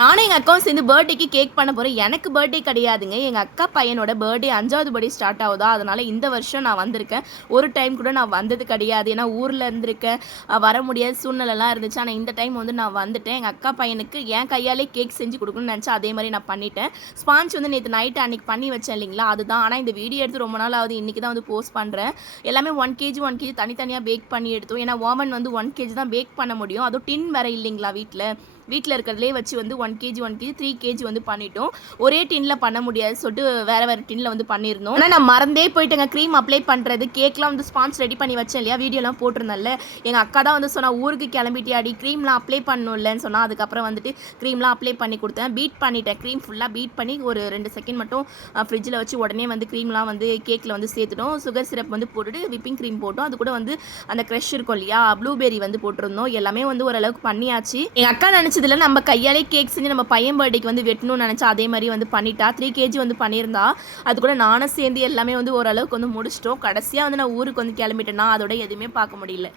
நானும் எங்கள் அக்காவும் சேர்ந்து பர்த்டேக்கு கேக் பண்ண போகிறேன். எனக்கு பர்த்டே கிடையாதுங்க, எங்கள் அக்கா பையனோட பர்த்டே 5வது பர்த்டே ஸ்டார்ட் ஆகுதா, அதனால் இந்த வருஷம் நான் வந்திருக்கேன். ஒரு டைம் கூட நான் வந்தது கிடையாது. ஏன்னா ஊரில் இருந்திருக்கேன், வர முடியாத சூழ்நிலைலாம் இருந்துச்சு. ஆனால் இந்த டைம் வந்து நான் வந்துட்டேன். எங்கள் அக்கா பையனுக்கு என் கையாலே கேக் செஞ்சு கொடுக்கணும்னு நினச்சா அதே மாதிரி நான் பண்ணிட்டேன். ஸ்பான்ச் வந்து நேற்று நைட்டு அன்றைக்கி பண்ணி வச்சேன் இல்லைங்களா, அதுதான். ஆனால் இந்த வீடியோ எடுத்து ரொம்ப நாள் ஆகுது, இன்றைக்கி தான் வந்து போஸ்ட் பண்ணுறேன். எல்லாமே 1 kg தனித்தனியாக பேக் பண்ணி எடுத்தோம். ஏன்னா ஓவன் வந்து 1 kg தான் பேக் பண்ண முடியும். அதுவும் டின் வேறு இல்லைங்களா, வீட்டில் இருக்கிறதுலே வச்சு வந்து 1 kg 3 kg வந்து பண்ணிட்டோம். ஒரே டின்ல பண்ண முடியாது சொல்லிட்டு வேறு டின்ல வந்து பண்ணியிருந்தோம். ஆனால் நான் மறந்தே போயிட்டேங்க க்ரீம் அப்ளை பண்ணுறது. கேக்லாம் வந்து ஸ்பான்ஸ் ரெடி பண்ணி வச்சேன் இல்லையா, வீடியோலாம் போட்டிருந்தேன்ல. எங்கள் அக்கா தான் வந்து சொன்னால் ஊருக்கு கிளம்பிட்டியாடி, க்ரீம்லாம் அப்ளை பண்ணணும்லன்னு சொன்னால், அதுக்கப்புறம் வந்துட்டு க்ரீம்லாம் அப்ளை பண்ணி கொடுத்தேன். பீட் பண்ணிட்டேன், க்ரீம் ஃபுல்லாக பீட் பண்ணி ஒரு 2 செகண்ட் மட்டும் ஃப்ரிட்ஜில் வச்சு உடனே வந்து க்ரீம்லாம் வந்து கேக்கில் வந்து சேர்த்துட்டோம். சுகர் சிரப் வந்து போட்டுட்டு விப்பிங் க்ரீம் போட்டோம். அது கூட வந்து அந்த க்ரஷ் இருக்கும் இல்லையா, ப்ளூபெரி வந்து போட்டிருந்தோம். எல்லாமே வந்து ஓரளவுக்கு பண்ணியாச்சு. எங்கள் அக்கா நினச்சதில்ல நம்ம கையாலே கேக் செஞ்சு நம்ம பையன் பர்த்டேக்கு வந்து வெட்டணும்னு நினச்சா அதே மாதிரி வந்து பண்ணிட்டா. 3 kg வந்து பண்ணியிருந்தா. அது கூட நானும் சேர்ந்து எல்லாமே வந்து ஓரளவுக்கு வந்து முடிச்சிட்டோம். கடைசியாக வந்து நான் ஊருக்கு வந்து கிளம்பிட்டேன்னா அதோட எதுவுமே பார்க்க முடியல.